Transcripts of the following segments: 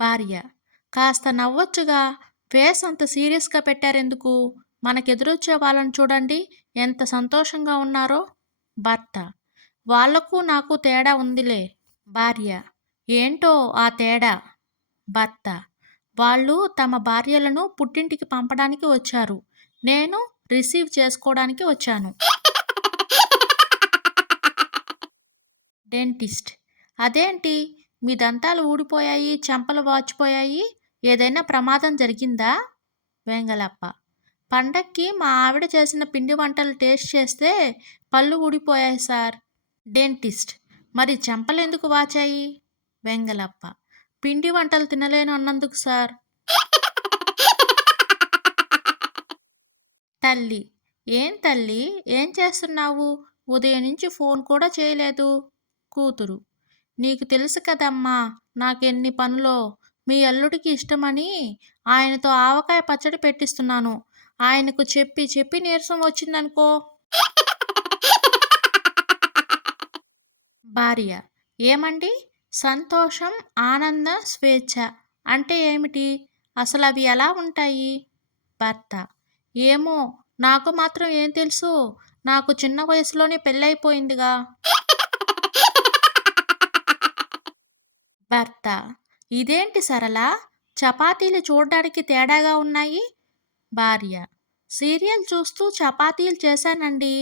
భార్య: కాస్త నవ్వొచ్చుగా, ఫేస్ అంత సీరియస్‌గా పెట్టారెందుకు? మనకెదురొచ్చే వాళ్ళని చూడండి ఎంత సంతోషంగా ఉన్నారో. భర్త: వాళ్ళకు నాకు తేడా ఉందిలే. భార్య: ఏంటో ఆ తేడా? భర్త: వాళ్ళు తమ భార్యలను పుట్టింటికి పంపడానికి వచ్చారు. నేను రిసీవ్ చేసుకోడానికి వచ్చాను. డెంటిస్ట్: అదేంటి మీ దంతాలు ఊడిపోయాయి, చెంపలు వాచిపోయాయి? ఏదైనా ప్రమాదం జరిగిందా? వెంగలప్ప: పండక్కి మా ఆవిడ చేసిన పిండి వంటలు టేస్ట్ చేస్తే పళ్ళు ఊడిపోయాయి సార్. డెంటిస్ట్: మరి చెంపలెందుకు వాచాయి? వెంగలప్ప: పిండి వంటలు తినలేను అన్నందుకు సార్. తల్లి: ఏం తల్లి, ఏం చేస్తున్నావు? ఉదయం నుంచి ఫోన్ కూడా చేయలేదు. కూతురు: నీకు తెలుసు కదమ్మా నాకెన్ని పనులో. మీ అల్లుడికి ఇష్టమని ఆయనతో ఆవకాయ పచ్చడి పెట్టిస్తున్నాను. ఆయనకు చెప్పి చెప్పి నీరసం వచ్చిందనుకో. భార్య: ఏమండి, సంతోషం, ఆనందం, స్వేచ్ఛ అంటే ఏమిటి? అసలు అవి ఎలా ఉంటాయి? భర్త: ఏమో, నాకు మాత్రం ఏం తెలుసు. నాకు చిన్న వయసులోనే పెళ్ళైపోయిందిగా. భర్త: ఇదేంటి సరళ, చపాతీలు చూడ్డానికి తేడాగా ఉన్నాయి? భార్య: సీరియల్ చూస్తూ చపాతీలు చేశానండి.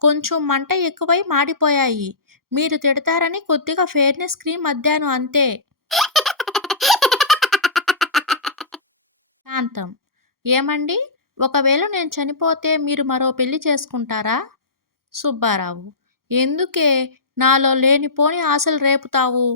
కొంచెం మంట ఎక్కువై మాడిపోయాయి. మీరు తిడతారని కొద్దిగా ఫెయిర్నెస్ క్రీమ్ అద్దాను అంతే. శాంతం: ఏమండి, ఒకవేళ నేను చనిపోతే మీరు మరో పెళ్లి చేసుకుంటారా? సుబ్బారావు: ఎందుకే నాలో లేనిపోని ఆశలు రేపుతావు?